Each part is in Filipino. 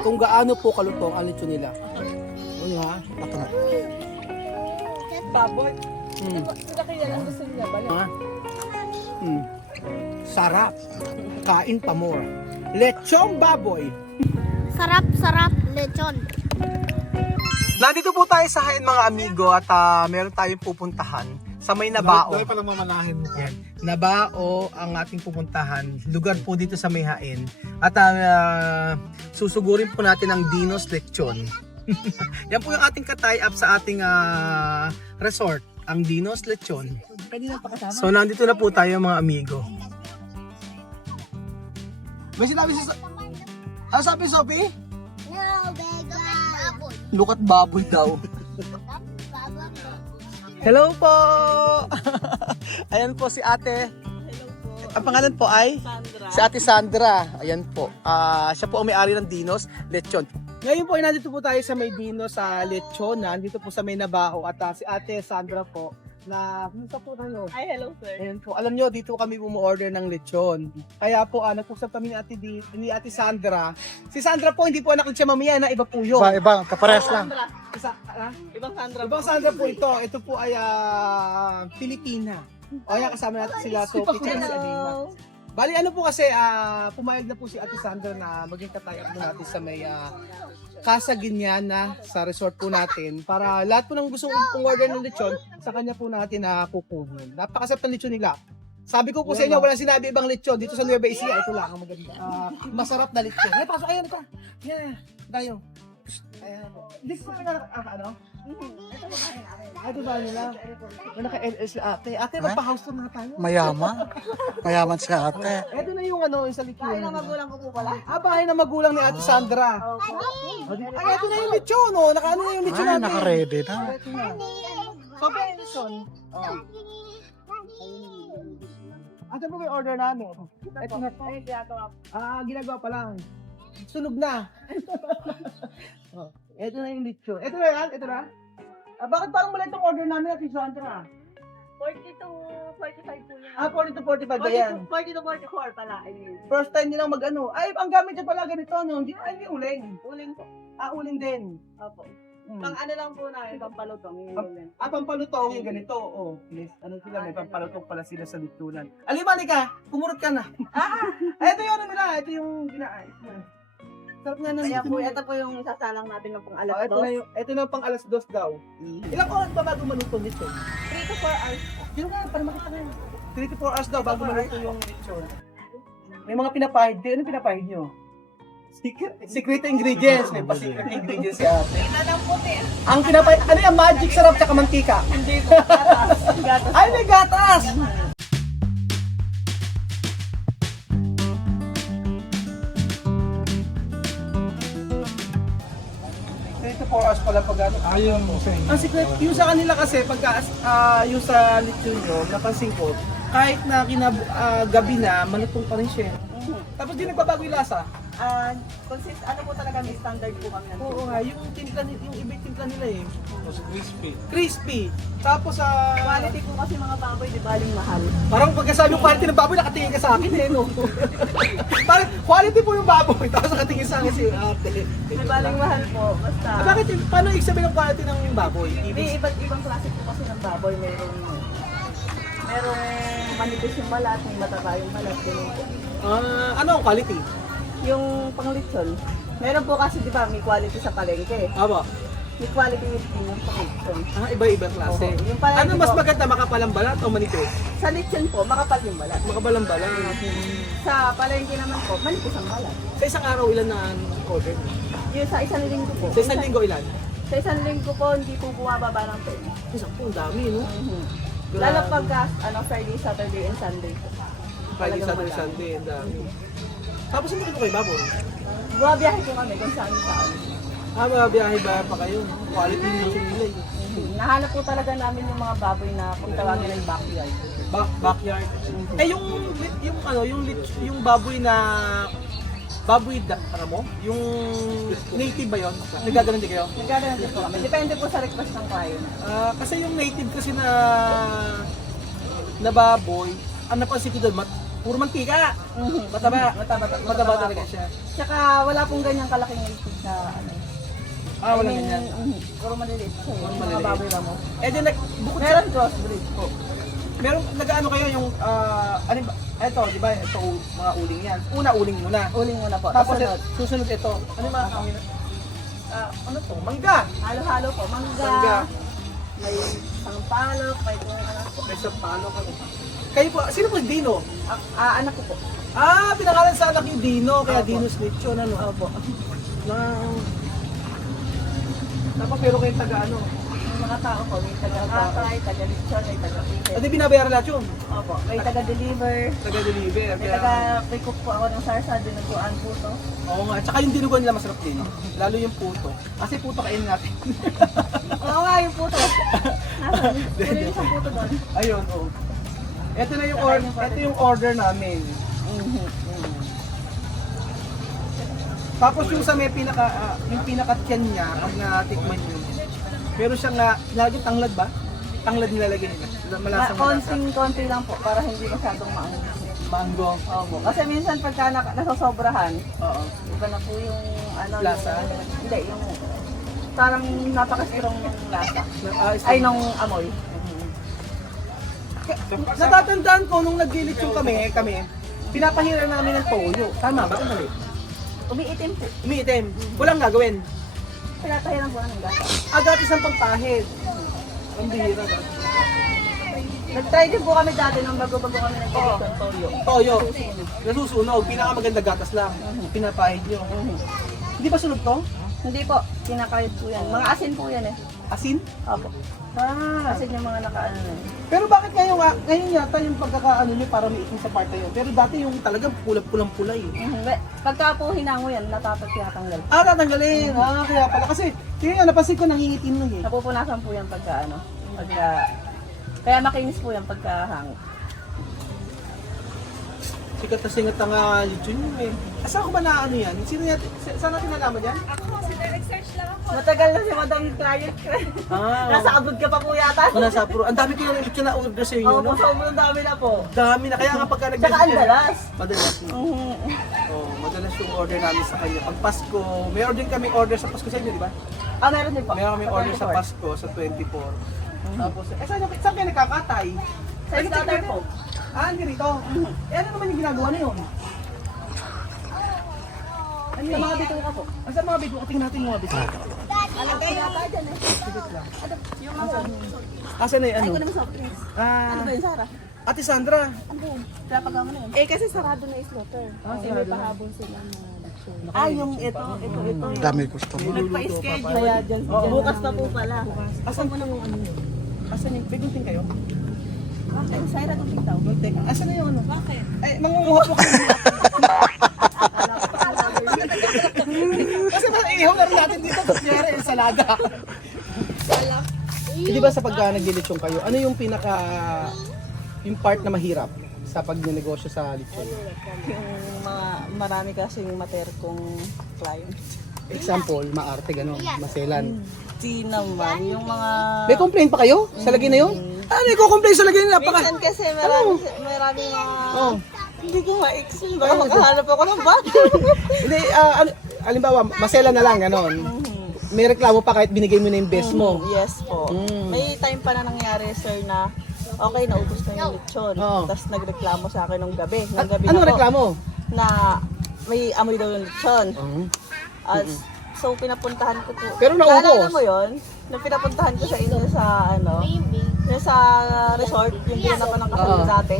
kung gaano po kalutong ang lechon nila. Ano ha? Bakit? Baboy. Mm. Kaya lang gusto niya ba? Ha? Mm. Sarap. Kain pa more. Lechong baboy. Sarap, sarap, lechon. Nandito po tayo sa Hain mga amigo at meron tayong pupuntahan sa may Nabao. Dahil palang mamanahin mo. Yan. Nabao ang ating pupuntahan. Lugar po dito sa may Hain. At susugurin po natin ang Dinos Lechon. Yan po yung ating ka-tie up sa ating resort. Ang Dinos Lechon. Kanina pa kasama. So nandito na po tayo mga amigo. May sinabi si ano sabi Sophie? No, bega. Baboy. Lukat baboy daw. Hello po! Ayan po si ate. Hello po. Ang pangalan po ay? Sandra. Si Ate Sandra. Ayan po. Siya po ang may-ari ng Dinos Lechon. Ngayon po ay nandito po tayo sa may Dinos sa Lechon. Nandito po sa may Nabao. At si Ate Sandra po na kumusta po tayo? Hi, hello sir. Ayan po. Alam nyo, dito kami order ng lechon. Kaya po, nagpusap kami ni Ate Sandra. Si Sandra po, hindi po anak ni Tia Mamiya na iba po yun. Iba, kapares lang. Sandra. Ibang Sandra. Ibang Sandra po ito. Ito po ay Pilipina. O yan, kasama natin sila Sophie at si Alina. Bali, ano po kasi, pumayag na po si Ate Sandra na maging katayap mo natin sa may Casa Guiñana sa resort po natin para lahat po ng gusto kong order ng lechon, sa kanya po natin na pupunin. Napakasarap ng lechon nila. Sabi ko po sa inyo, walang sinabi ibang lechon. Dito sa Nueva Ecija, ito lang ang maganda. Masarap na lechon. Ay, pasok, ayan ka. Yan, tayo. Ayan po. Hindi ko na ano? Ito ba nila? May naka-LS na ate. Ate, magpa-house tour na tayo. Mayaman. Mayaman si ate. Ito na yung ano, yung sa lechon. Bahay ng magulang ko po pala. Bahay ng magulang ni Ate Sandra. Ay, ito na yung lechon, no? Nakaano na yung lechon Ay, natin. naka-ready na. Ito na. Sobrang yung lechon. Ate mo may order namin. Ito na. Ginagawa pa lang. Sunog na. Ito na yung lechon. Ito na yan? Ito na? Bakit parang mali itong order namin Ate Sandra? 40 to 45 po yan. 40 to 45 ba yan? 40 to 44 pala. I mean. First time nilang mag-ano. Ay, ang gamit niya pala ganito, no? Hindi uling. Uling po. Uling din. Opo. Pang ano lang po namin, pampalutong. Yung uling. Pampalutong yung ganito. Oh, please. Ano sila, may pampalutong pala sila sa lutunan. Alimani ka, kumurot ka na. Ito yung ano nila, ito yung ginaayos na. Sarap nga ng Kaya po, ito po yung sasalang natin ng pang alas ito na yung pang alas 2 daw. Ilang oras ba bago maluto nito? 3 to 4 hours. Sino nga, para makita ko yun. 3 to 4 hours daw bago maluto yung lechon. May mga pinapahid din. Ano pinapahid nyo? Secret ingredients. May pa-secret ingredients si ate. Ito ng puti. Ang pinapahid, ano yung magic sarap tsaka mantika? Hindi po, gatas. Gatas. Ay, may gatas! 4 hours pala pag ano. Ayun mo sa Ang secret, yung sa kanila kasi, pagka yung sa lechon nyo, napansin ko, kahit na gabi na, malutong pa rin siya. Tapos di nagbabago yung lasa. Ano po talaga, may standard po kami ng Oo nga, yung timpla, yung iba yung timpla nila eh. crispy. Crispy. Tapos quality po kasi mga baboy, di baling mahal. parang pagkasabi yung quality ng baboy, nakatingin ka sa akin eh, no? Parang quality po yung baboy, tapos nakatingin sa akin si ate. Di baling mahal po, basta. Bakit, paano ibig sabihin ng quality ng baboy? May iba't ibang klase po kasi ng baboy. Merong manipis yung balat, may mataba yung balat. Ganun po. Ano ang quality? Yung panglitsyon, meron po kasi di ba may quality sa palengke. Aba, May quality din yung panglitsyon. iba-ibang klase. Oo. Yung palengke Ano mas po, maganda, makapalang balat o manipis? sa litsyon po, makapal yung balat. Makapalang balat. Sa palengke naman po, manipis ang balat. Sa isang araw, ilan na order? Yung sa isang linggo po. Sa isang linggo, ilan? Sa isang linggo po, hindi po bumababa ng 10. Isang po, ang dami, no? Lalo pagka Friday, Saturday, and Sunday po. Friday, Talagang Saturday, madami. Sunday, ang dami. Tapos hindi ko kayo baboy. Bumabiyahe po kami kung saan saan. Mabiyahe ba pa kayo? Quality nila nila eh. Nahanap po talaga namin yung mga baboy na kung tawagin ng backyard. Backyard. Eh yung baboy na ano mo? Yung native ba yun? Nagaganon din kayo? Nagkakaroon din po kami. Depende po sa request ng client. Kasi yung native kasi na baboy, ang napansin ko doon, Puro mantika. Mhm. Mataba. Mataba talaga po. siya. Tsaka wala pong ganyang kalaking itik na ano. Wala I mean, ganyan. Puro maliliit siya. Puro Yung mga maliliit. baboy lang mo. Then, bukod sa... Meron crossbreed po. Meron, nag-ano kayo yung... ano ba? Ito, di ba? Ito, mga uling yan. Una, uling muna. Uling muna po. Tapos, Tapos susunod ito. Ano yung mga... ano to? Mangga. halo-halo po. Mangga. Mangga. May pangpalok, may kung ano po. May sampalo ka. Kayo po, sino po yung Dino? Anak ko po. Pinangalan sa anak yung Dino, kaya Opo. Dino's Lechon, ano? Opo. Dapat pero kayong taga ano? Yung mga tao po, may taga-kakay, taga-lechon, may taga-picket. Hindi binabayaran lahat yun. Opo. May taga-deliver. Taga-deliver. May Kaya, taga-pick-up po ako ng sarsa, dinuguan po to. oo nga. Tsaka yung dinuguan nila masarap din. Lalo yung puto. Kasi puto kainin natin. Oo nga, yung puto. Nasaan? Puro yung isang puto doon. Ayun, oo. Ito na yung order, ito yung order namin. Tapos yung sa may yung pinaka-tiyan niya, pag natikman nyo, meron siyang lagi tanglad ba? Tanglad nilalagay nila. Malasang malasa. Konting-konti lang po para hindi masyadong maangas. Mango. Opo. Kasi minsan pagka nasasobrahan, Oo. iba na po yung ano. Lasa? Hindi, yung parang napaka-strong yung lasa. Ay, Ay, nung amoy. natatandaan ko nung naglilitsyon kami, pinapahira namin ng toyo. Tama ba? Mali. Umiitim po. Umiitim. Walang gagawin. Pinatahiran po ng lasa. Dati sa pagpahid. Ang bihira ba? Nag-try din po kami dati nung bago-bago kami nag-edit ng toyo. Toyo. Nasusunog. Pinakamaganda gatas lang. Pinapahid nyo. Hindi ba sunog to? Hindi po, kinakayod po yan. Mga asin po yan eh. Asin? Opo. Asin yung mga nakaano na yun. Pero bakit ngayon yata yung pagkakaano nyo para may itim sa part na yun? Pero dati yung talagang pulang-pulay. Pagka po hinango yan, natanggal. Tatanggalin. Kaya pala. Kasi, napansin ko nangingitim nun eh. Napupunasan po yan pagka ano. Kaya makinis po yan pagka hango. Sikat na singat ang lechon yun eh. Saan ko ba na ano yan? Saan natin nalaman yan? Matagal na si Madam Client. Nasa abot ka pa po yata. Nasa pro. Ang dami ko yung lechon na order sa inyo, Oo, no? sobrang dami na po. Dami na. Kaya nga pagka Tsaka ang dalas. Madalas. Madalas yung order namin sa kanya. Pag Pasko, may order kami order sa Pasko sa inyo, di ba? Meron din po. Meron kami order sa Pasko sa 24. Tapos, saan kayo nagkakatay? Sa starter po. Hindi rito. Ano naman yung ginagawa na yun? Sa mga bito ka po. Sa mga bito, tingnan natin yung mga bito. Alam ko yata dyan eh. Yung mga Asan na yung ano? Ay, ko naman soft drinks. Ano ba yun, Sarah? Ate Sandra. Ano ba yun? Pinapagawa mo na yun. Kasi sarado na yung slaughter. Kasi may pahabol sila na lechon. Yung ito. Dami gusto mo. Nagpa-schedule. Kaya dyan. Bukas pa po pala. Asan mo nang ano yun? Asan yung, may gunting kayo? Bakit? Sarah kung tingtaw. Gunting. Asan na yung ano? Bakit? Ay, mangunguha po kayo. Kasi ihaw na rin natin dito. Kunyari, ensalada. Di ba sa pagka naglilitsyon kayo, ano yung yung part na mahirap sa pagnegosyo sa litsyon? Yung mga marami kasing materkong client. Example, maarte, gano'n, maselan. Di naman. Yung mga... May complaint pa kayo sa lagay na yun? May ko-complain sa lagay na Minsan kasi marami mga... Oh. Hindi ko ma-explain. Baka makahanap ako ng bag. Hindi, alimbawa, masela na lang, gano'n. May reklamo pa kahit binigay mo na yung best mo. Yes po. May time pa na nangyari, sir, na okay, naubos na yung lechon. Oo. Tapos nagreklamo sa akin nung gabi. Nung gabi Anong na po, reklamo? Na may amoy daw yung lechon. Mhm. So pinapuntahan ko po. Pero naubos. Naalala mo yun? Nung pinapuntahan ko sa inyo sa yung sa resort, yung binan ako ng kapatid dati.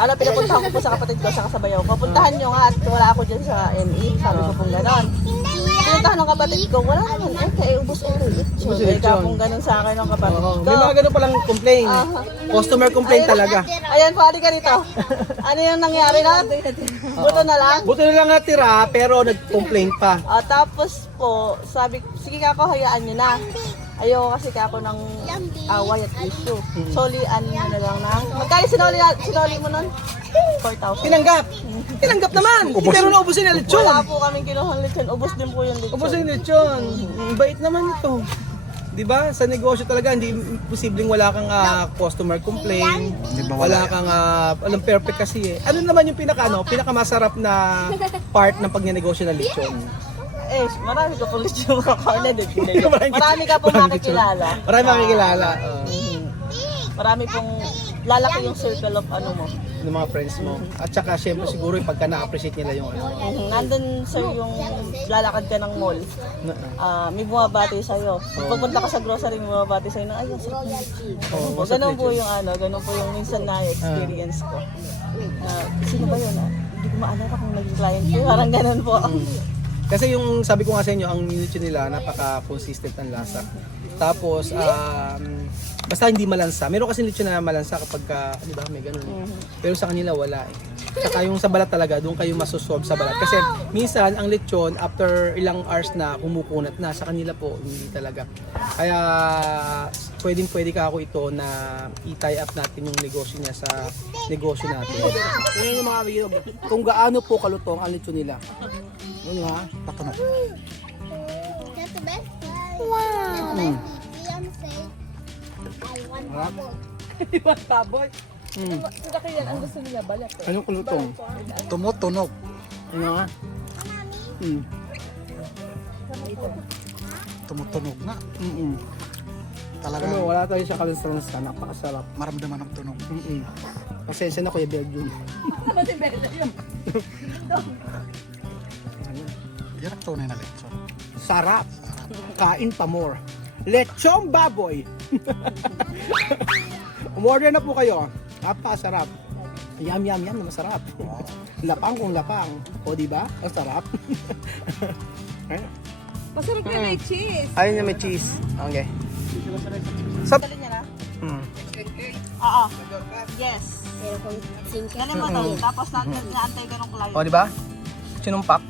Pinapuntahan ko po sa kapatid ko sa kasabayaw. Papuntahan nyo nga at wala ako dyan sa NE. Sabi ko pong gano'n. Pinuntahan ng kapatid ko, wala naman. Kaya ubos ulo. Ubos So, lechon. kaya pong gano'n sa akin ng kapatid ko. May mga ganun palang complain. Customer complaint talaga. Ayan po, ka rito. Ano yung nangyari na? Buto na lang. Buti na lang natira, pero nag-complain pa. Tapos po, sabi, sige kako, hayaan nyo na. Ayoko kasi kako ng away at issue. Solian mo na lang na. Magkali sinoli mo nun? 4,000. Tinanggap. Tinanggap naman. Pero naubusin na lechon. Wala po kaming kinuhang lechon. Ubus din po yung lechon. Ubusin na lechon. Bait naman ito. 'di ba? Sa negosyo talaga hindi posibleng wala kang customer complaint, Hindi ba wala kang alam perfect kasi eh. Ano naman yung pinakamasarap na part ng pagnenegosyo ng lechon? Eh, marami ka pong lechon kakain din. Marami ka pong makikilala. Marami makikilala. Marami pong lalaki yung circle of ano mo. Ng mga friends mo. At saka syempre siguro yung pagka na-appreciate nila yung ano. Nandun sir yung lalakad ka ng mall. May bumabati sa'yo. Pagpunta ka sa grocery, may bumabati sa'yo na, ay, ang sarap ng lechon. Ganun po yung ganun po yung minsan na experience ko. Sino ba yun? Hindi ko maalala kung naging client ko. Parang ganun po. Kasi yung sabi ko nga sa inyo, ang lechon nila napaka-consistent ng lasa. Tapos basta hindi malansa. Meron kasi lechon na malansa kapag di ba, may ganun. Pero sa kanila wala eh. Saka yung sa balat talaga, doon kayo masosolve sa balat. Kasi minsan ang lechon after ilang hours na kumukunat na, sa kanila po hindi talaga. Kaya pwede ka ako ito na i-tie up natin yung negosyo niya sa negosyo natin. Tingnan yung mga video kung gaano po kalutong ang lechon nila. Yun ha, Patunog. That's the best. Wow. Liam said, I want Harap. Ibang baboy. Mm. Sila kaya ang gusto nila balat eh. Anong kalutong? Tumutunog. Ano nga? Mm. Tumutunog na. Mm-mm. Talaga Ano, wala tayo sa kalansa, napakasarap. maramdaman ng tunog. Mm-mm. Pasensya na Kuya Belgium. Ano si Bella yun? Yan ang tunay na lechon. Sarap. Kain pa more. Lechong baboy. Umorder na po kayo. Napakasarap. Yum, yum, yum na masarap. Lapang kung lapang. O, di ba? Ang sarap. Masarap yun may cheese. Ayun na may cheese. Okay. Dali niya na? Hmm. Oo. Yes. Dali mo to. Tapos naantay ka ng client. O, di ba? Sinumpak.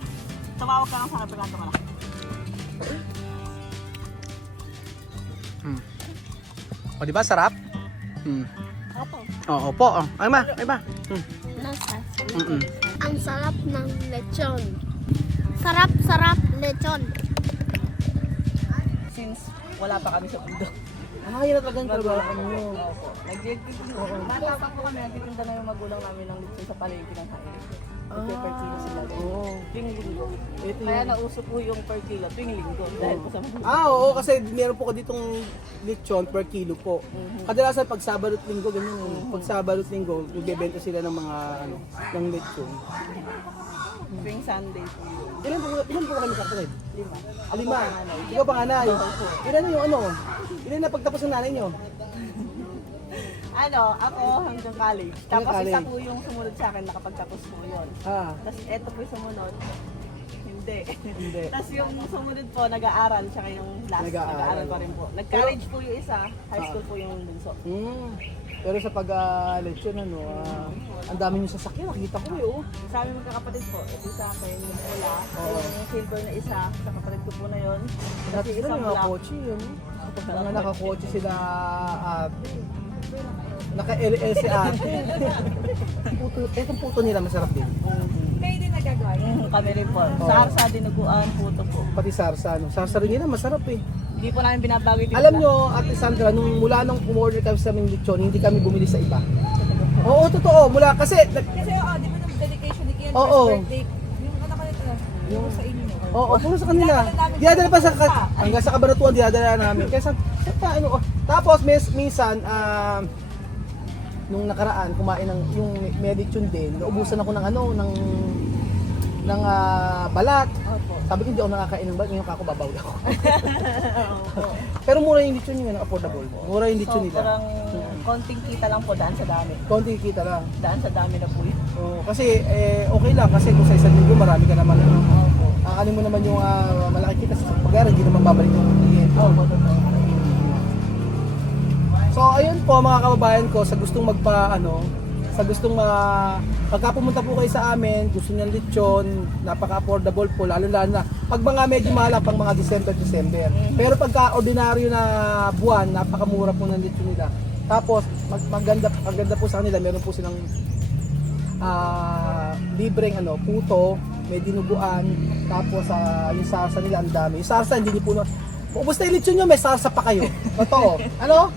Tumawag ka lang sa represento mo na. O, di ba? Sarap? Hmm. Opo. Oo po. Ay ma. Nasa. Mm-mm. Ang sarap ng lechon. Sarap lechon. Since wala pa kami sa bundok. Yun na talaga yung trabaho nyo. Bata pa po kami, nagtitinda na yung magulang namin ng lechon sa palengke ng hain. Per kilo sila. Oo. Tuwing linggo. Ito Kaya yung... nauso po yung per kilo tuwing linggo dahil po sa mga. Oo, kasi meron po ko ditong lechon per kilo po. Kadalasan pag Sabado at Linggo, ganyan eh. Pag Sabado at Linggo, nagbebenta sila ng mga, ng lechon. Tuwing Sunday po yun. Ilan po kami kapatid? 5. 5. Ikaw panganay. Ilan na yung ano? Ilan na pagtapos ng nanay nyo? Ako hanggang college. Tapos Hanggang isa college. po yung sumunod sa akin, nakapagtapos po yun. Ah, Tapos eto po yung sumunod. Hindi. hindi. Tapos yung sumunod po, nag-aaral, tsaka yung last, Nag-aaral. nag-aaral pa rin po. Nag-college po yung isa, high school po yung bunso. Pero sa pag-lechon, ang dami nyo sasakyan. Nakikita ko eh, oh. Sa aming magkakapatid po, ito sa akin, yung pula, yung silver na isa, sa kapatid ko po na yun. Dati Kasi sila isang yung mga black. kotse yun. Mga nakakotse sila, naka-LL si ate. Itong puto nila masarap din. Kayo din nagagawa yun. Kami rin po. Sa Arsa, dinuguan, puto po. Pati sarsa, no? Sarsa rin nila, masarap eh. Hindi po namin binabago yung Alam nyo, Ate Sandra, mula nung umorder kami sa aming lechon, hindi kami bumili sa iba. Oo, totoo. Mula kasi, Kasi di ba nung dedication ni Kian, Oo. first birthday, yung anak ko nito, yung sa inyo. puro sa kanila. Dinadala pa sa, hanggang sa Kabanatuan, dinadala namin. Kaya sa tapos, minsan, nung nakaraan, kumain ng, yung may lechon din, naubusan ako ng balat. Sabi ko, hindi ako nakakain ng balat, ngayon kako babawi ako. Pero mura yung lechon yun, affordable. Mura yung lechon nila. Sobrang konting kita lang po, daan sa dami. Konti kita lang. Daan sa dami na po yun. Kasi okay lang, kasi kung sa isang linggo marami ka naman. Ano mo naman yung malaki kita sa pag-aaral, hindi naman babalik yung kliyente. So ayun po mga kababayan ko, sa gustong pagka pumunta po kayo sa amin, gusto niyan lechon, napaka-affordable po, lalo na pag mga medyo mahal pang mga December. Pero pagka ordinaryo na buwan, napakamura po ng lechon nila. Tapos maganda po sa kanila, meron po silang libreng puto, may dinuguan, tapos yung sarsa nila ang dami. Yung sarsa hindi niyo po Ubus na yung lechon nyo, may salsa pa kayo. Totoo. Ano?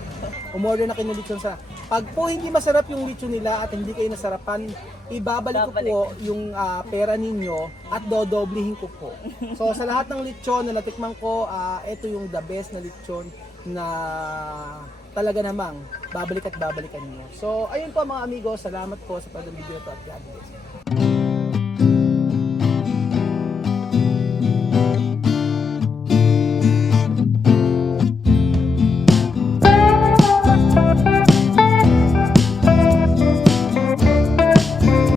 Umorder na kayo ng lechon sa... Pag po hindi masarap yung lechon nila at hindi kayo nasarapan, ibabalik ko po yung pera ninyo at dodoblihin ko po. So sa lahat ng lechon na natikman ko, ito yung the best na lechon na talaga namang babalik at babalikan niyo. So ayun po mga amigo, salamat po sa pag-video ito at God bless.